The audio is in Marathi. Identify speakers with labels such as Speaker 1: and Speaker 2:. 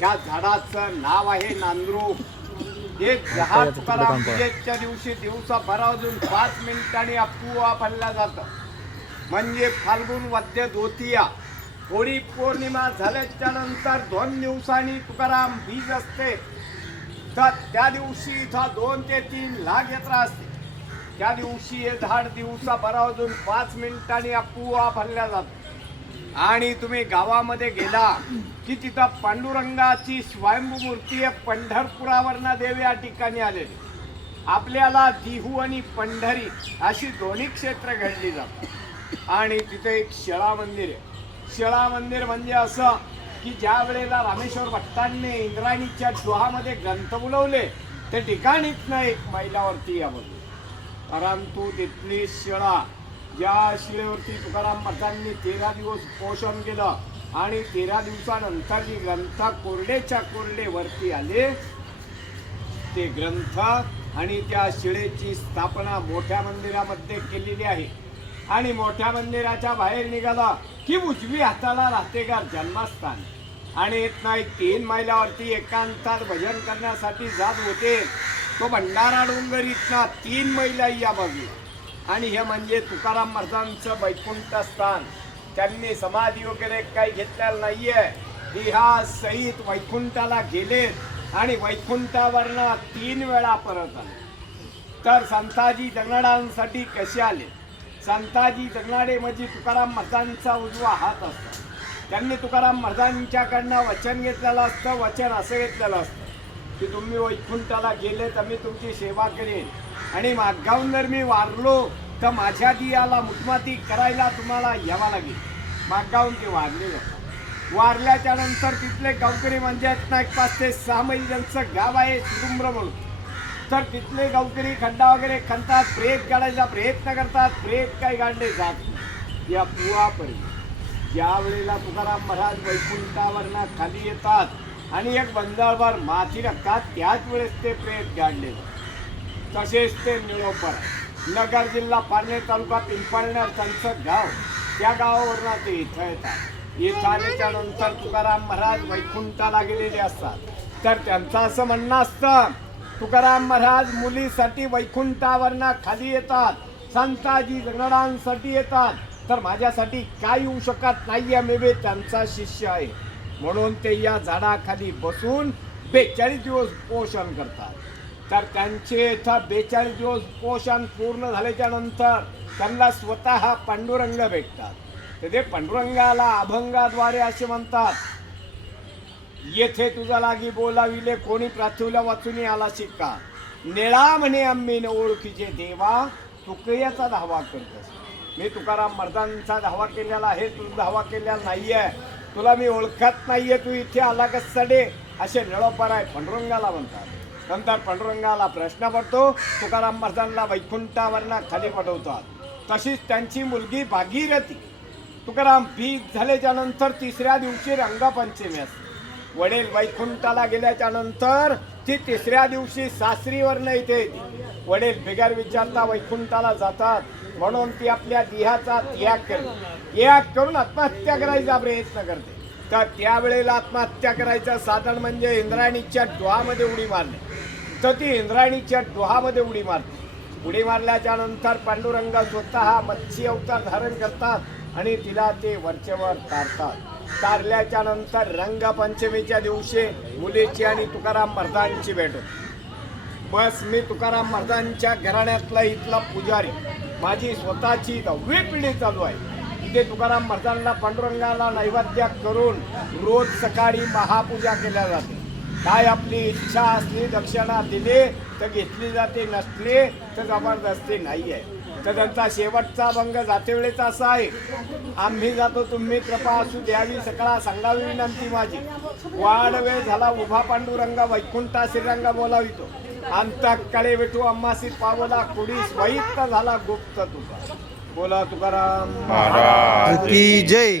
Speaker 1: त्या झाडाचं नाव आहे नांदरू. हे जहाज तुकाराम पूजेच्या दिवशी दिवसा भरावजून पाच मिनिटांनी अपुवा भरल्या जातं. म्हणजे फाल्गुन वद्य द्वितीया होळी पौर्णिमा झाल्याच्यानंतर दोन दिवसांनी तुकाराम बीज असते. तर त्या दिवशी इथं दोन ते तीन लाख यात्रा असते. त्या दिवशी हे झाड दिवसा भरावजून पाच मिनिटांनी अपुवा भरल्या जातं. आणि तुम्ही गावामध्ये गेला की तिथं पांडुरंगाची स्वयंभू मूर्ती आहे पंढरपुरावरनं देव या ठिकाणी आलेली. आपल्याला दिहू आणि पंढरी अशी दोन्ही क्षेत्र घडली जातात. आणि तिथे एक शिळा मंदिर आहे. शिळा मंदिर म्हणजे असं की ज्या वेळेला रामेश्वर भट्टांनी इंद्राणीच्या डोहामध्ये ग्रंथ बुलवले त्या ठिकाणीतनं ना एक मैलावरती यावं परंतु तिथली शिळा या शिळेवरती तुकाराम महाराजांनी तेरा दिवस पोषण केलं आणि तेरा दिवसानंतर जी ग्रंथ कोरडेच्या कोरडे वरती आले ते ग्रंथ आणि त्या शिळेची स्थापना मोठ्या मंदिरामध्ये केलेली आहे. आणि मोठ्या मंदिराच्या बाहेर निघाला की उजवी हाताला राहतेगार जन्मस्थान. आणि येत नाही तीन मैलावरती एकांतात भजन करण्यासाठी जात होते. तो भंडारा डोंगर इथला तीन मैला या बाजूला. आणि हे म्हणजे तुकाराम महाराजांचं वैकुंठ स्थान. त्यांनी समाधी वगैरे काही घेतलेलं नाहीये. इतिहास सहित वैकुंठाला गेलेत आणि वैकुंठावरनं तीन वेळा परत आले. तर संताजी जगनाडांसाठी कसे आले? संताजी जगनाडे म्हणजे तुकाराम महाराजांचा उजवा हात असतो. त्यांनी तुकाराम महाराजांच्याकडनं वचन घेतलेलं असतं वचन असं घेतलेलं असतं. की तुम्ही वैकुंठाला गेले तर मी तुमची सेवा करेन. आणि मागाहून जर मी वारलो तर माझ्या दियाला मुठमाती करायला तुम्हाला यावा लागेल. मागाहून ते वारले जातात. वारल्याच्या नंतर तिथले गावकरी म्हणजे आहेत ना एक पाच ते सहा मैल ज्यांचं गाव आहे सुडुंबर म्हणून. तर तिथले गावकरी खड्डा वगैरे खणतात ब्रेक काढायचा प्रयत्न करतात ब्रेक काही गाडले जात या पुवापर्यंत ज्या वेळेला तुकाराम महाराज वैकुंठावरनं खाली येतात आणि एक बंदरभर माती रखतात त्याच वेळेस ते प्रेत गाडले. तसेच ते निळोपर नगर जिल्हा पारनेर तालुका पिंपळनेर संसद गाव त्या गावावरनं ते इथं येतात. इथं नंतर तुकाराम महाराज वैकुंठाला गेलेले असतात. तर त्यांचं असं म्हणणं असतं तुकाराम महाराज मुलीसाठी वैकुंठावरनं खाली येतात संताजी जगणारांसाठी येतात. तर माझ्यासाठी काय येऊ शकत नाहीये मी त्यांचा शिष्य आहे. म्हणून ते या झाडाखाली बसून बेचाळीस दिवस पोषण करतात. तर त्यांचे इथं बेचाळीस दिवस पोषण पूर्ण झाल्याच्यानंतर त्यांना स्वतः पांडुरंग भेटतात. तर ते पांडुरंगाला अभंगाद्वारे असे म्हणतात येथे तुझा लागी बोलाविले कोणी प्राथुला वाचून आला शिक्का निळा म्हणे आम्ही न ओळखीचे देवा तुकयाचा धावा करतस मी तुकाराम मर्दांचा धावा केलेला आहे तू धावा केलेला नाही आहे तुला मी ओळखत नाहीये तू इथे आला कसडे असे निळोपर आहे पांडुरंगाला म्हणतात. नंतर पांडुरंगाला प्रश्न पडतो तुकाराम महाराजांना वैकुंठावरनं खाली पडवतात तशीच त्यांची मुलगी भागीरथी. तुकाराम बीज झाल्याच्यानंतर तिसऱ्या दिवशी रंगपंचमी असते. वडील वैकुंठाला गेल्याच्यानंतर ती तिसऱ्या दिवशी सासरीवरनं इथे येते. वडील बिगर विचारता वैकुंठाला जातात. म्हणून ती आपल्या देहाचा त्याग करते. त्याग करून आत्महत्या करायचा प्रयत्न करते. तर त्यावेळेला आत्महत्या करायचं साधन म्हणजे इंद्रायणीच्या डोहामध्ये उडी मारणे. तर ती इंद्रायणीच्या डोहामध्ये उडी मारते. उडी मारल्याच्या नंतर पांडुरंग स्वतः मच्छी अवतार धारण करतात आणि तिला ते वरचेवर तारतात. तारल्याच्या नंतर रंगपंचमीच्या दिवशी मुलीची आणि तुकाराम मर्दांची भेट होते. बस मी तुकाराम मर्दांच्या घराण्यातला इथला पुजारी. माझी स्वतःची दहावी पिढी चालू आहे. इथे तुकाराम महाराजांना पांडुरंगाला नैवेद्य करून रोज सकाळी महापूजा केल्या जाते. काय आपली इच्छा असली दक्षिणा दिली तर घेतली जाते नसली तर जबरदस्ती नाही आहे तर त्यांचा शेवटचा भंग जातेवेळेचा असा आहे. आम्ही जातो तुम्ही कृपा असू द्यावी सकाळ सांगावी विनंती माझी. वाढ वेळ झाला उभा पांडुरंग वैकुंठा श्रीरंग बोलावितो. अंतकडे भेटू अम्मासी पावला कुडी स्वैत झाला गुप्त तुका? बोला तुकाराम.
Speaker 2: महाराज.
Speaker 3: की जय.